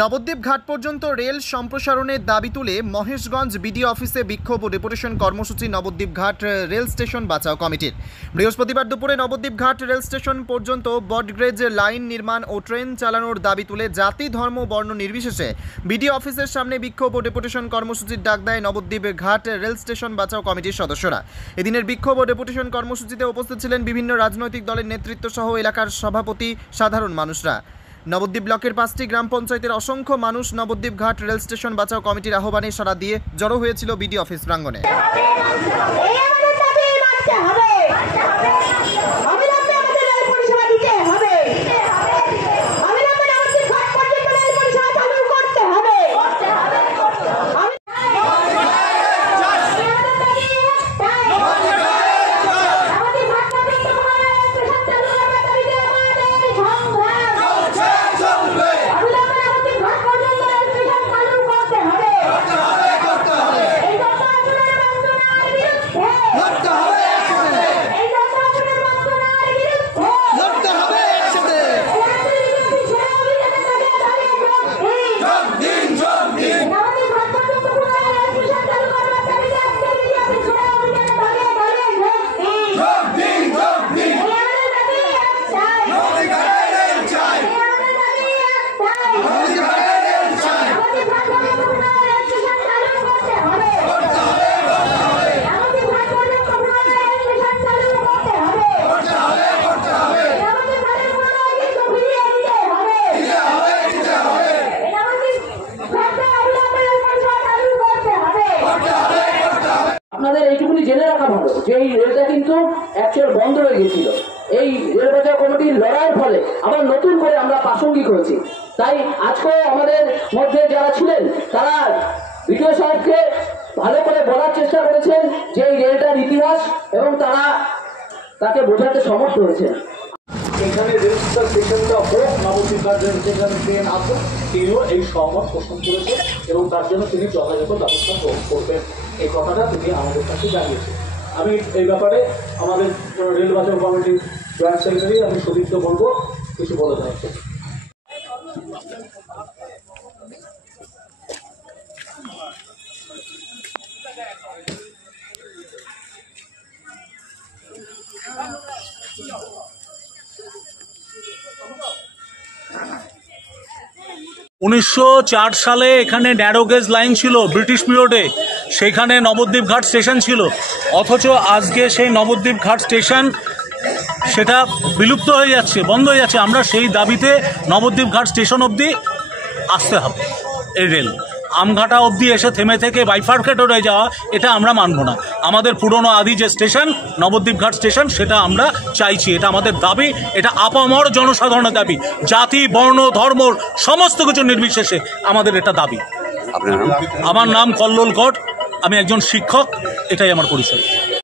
নবদ্বীপ ঘাট পর্যন্ত রেল সম্প্রসারণের দাবি তুলে মহেশগঞ্জ বিডিও অফিসে বিক্ষোভ ও ডেপুটেশন কর্মসূচি নবদ্বীপ ঘাট রেল স্টেশন বাঁচাও কমিটির। বৃহস্পতিবার দুপুরে নবদ্বীপ ঘাট রেল স্টেশন পর্যন্ত ব্রডগেজ লাইন নির্মাণ ও ট্রেন চালানোর দাবি তুলে জাতি ধর্ম বর্ণ নির্বিশেষে বিডিও অফিসের সামনে বিক্ষোভ ও ডেপুটেশন কর্মসূচির ডাক দেয় নবদ্বীপ ঘাট রেল স্টেশন বাঁচাও কমিটির সদস্যরা। এদিনের বিক্ষোভ ও ডেপুটেশন কর্মসূচিতে উপস্থিত ছিলেন বিভিন্ন রাজনৈতিক দলের নেতৃত্ব সহ এলাকার সভাপতি, সাধারণ মানুষরা। নবদ্বীপ ব্লকের 5টি গ্রাম পঞ্চায়েতের অসংখ্য মানুষ নবদ্বীপ ঘাট রেল স্টেশন বাঁচাও কমিটির আহ্বানে সাড়া দিয়ে জড়ো হয়েছিল বিডিও অফিস প্রাঙ্গণে। আপনাদের এইটুকুনি জেনে রাখা ভালো যে এই রেলটা কিন্তু অ্যাকচুয়াল বন্ধ হয়ে গেছিল। এই রেল বাঁচাও কমিটির লড়াইয়ের ফলে আবার নতুন করে আমরা প্রাসঙ্গিক হয়েছি। তাই আজকেও আমাদের মধ্যে যারা ছিলেন তারা বিডিও সাহেবকে ভালো করে বলার চেষ্টা করেছেন যে এই রেলটার ইতিহাস, এবং তারা তাকে বোঝাতে সমর্থ হয়েছেন। এখানে রেল স্টেশনটা হোক, নবদ্বীপ ঘাট রেল স্টেশনে ট্রেন আসুক, তিনিও এই সহমত পোষণ করেছেন এবং তার জন্য তিনি যথাযথ ব্যবস্থা করবেন, এই কথাটা তিনি আমাদের কাছে জানিয়েছেন। আমি এই ব্যাপারে আমাদের রেল বাঁচাও কমিটির জয়েন্ট সেক্রেটারি আমি সুদীপ্ত বলবো কিছু বলে যাচ্ছে। উনিশশো সালে এখানে ন্যারো গেজ লাইন ছিল ব্রিটিশ পিরিয়ডে, সেখানে নবদ্বীপ ঘাট স্টেশন ছিল। অথচ আজকে সেই নবদ্বীপ ঘাট স্টেশন সেটা বিলুপ্ত হয়ে যাচ্ছে, বন্ধ হয়ে যাচ্ছে। আমরা সেই দাবিতে নবদ্বীপ ঘাট স্টেশন অবধি আসতে হবে। এই রেল আমঘাটা অবধি এসে থেমে থেকে বাইফার্কেট হয়ে যাওয়া, এটা আমরা মানব না। আমাদের পুরনো আদি যে স্টেশন নবদ্বীপ ঘাট স্টেশন, সেটা আমরা চাইছি, এটা আমাদের দাবি, এটা আপামর জনসাধারণের দাবি, জাতি বর্ণ ধর্ম সমস্ত কিছু নির্বিশেষে আমাদের এটা দাবি। আমার নাম কল্লোল কর, আমি একজন শিক্ষক, এটাই আমার পরিচয়।